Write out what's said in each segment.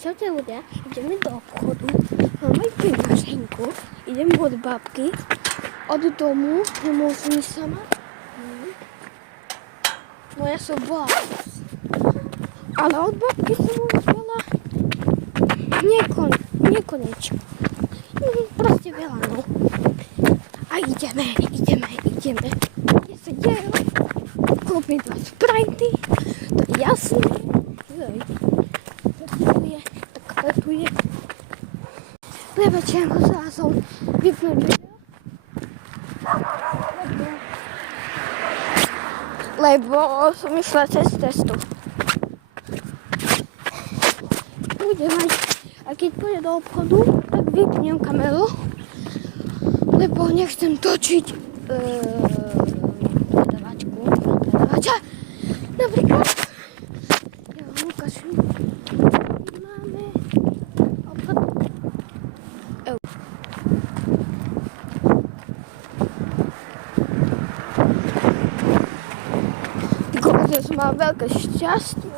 Čaute ľudia, ideme do obchodu, máme peňaženku, idem od babky, od domu, nemôžem sama. No ja som bola, ale od babky som už bola nekonečne. Proste veľa, no. A ideme. Je sa deje, kúpim 2 sprajty, to je jasné. Tu je. Prebačujem, musela som vypnúť video. Lebo som išla cez cestu. A keď pôjde do obchodu, tak vypnem kameru, lebo nechcem točiť predavača. Napríklad ja vám ukážem. Máme obchod. Ja som mala veľké šťastie,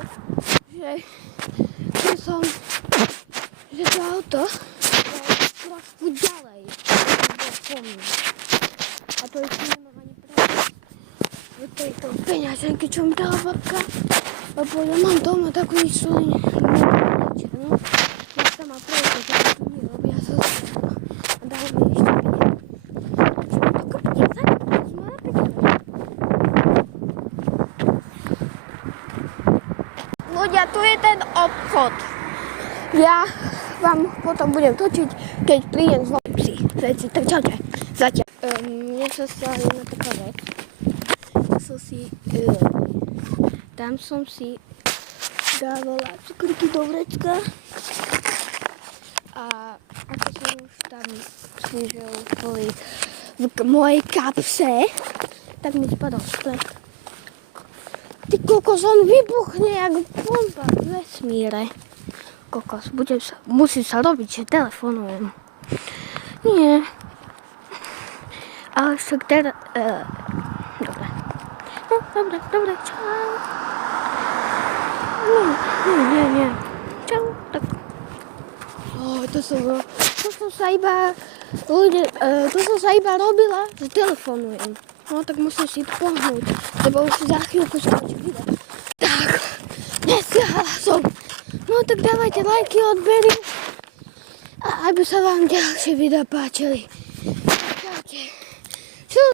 že to auto trošku ďalej po mne. A to ešte nemám ani pravdu. Od tejto peňaženky, čo mi dala babka. Lebo ja mám doma takú istú neviem, no. Ja sama prejde, že to tu nerobia so strana. A dala mi ešte peniaze. Čo mi to kúpite? Zaďte, som mala peniaze. Ľudia, tu je ten obchod. Ja vám potom budem točiť, keď prídem z veci. Tak čaute. Zatiaľ. Mne sa stala jedna taká vec. Tam som si dávala cukríky do vrecka. A ako som už tam si, že už boli v mojej kapse, tak mi spadol šplek. Ty kokos, on vybuchne jak bomba v vesmíre. Kokos, musím sa robiť, že telefonujem. Nie. Ale však teda... Dobre. No, dobre, čau. Nie. Čau, tak. To som sa iba robila, že telefonujem. No, tak musím si pohnúť, lebo už za chvíľku skončí video. Tak, nestihala som. No, tak dávajte lajky, odbery. A aby sa vám ďalšie videa páčili.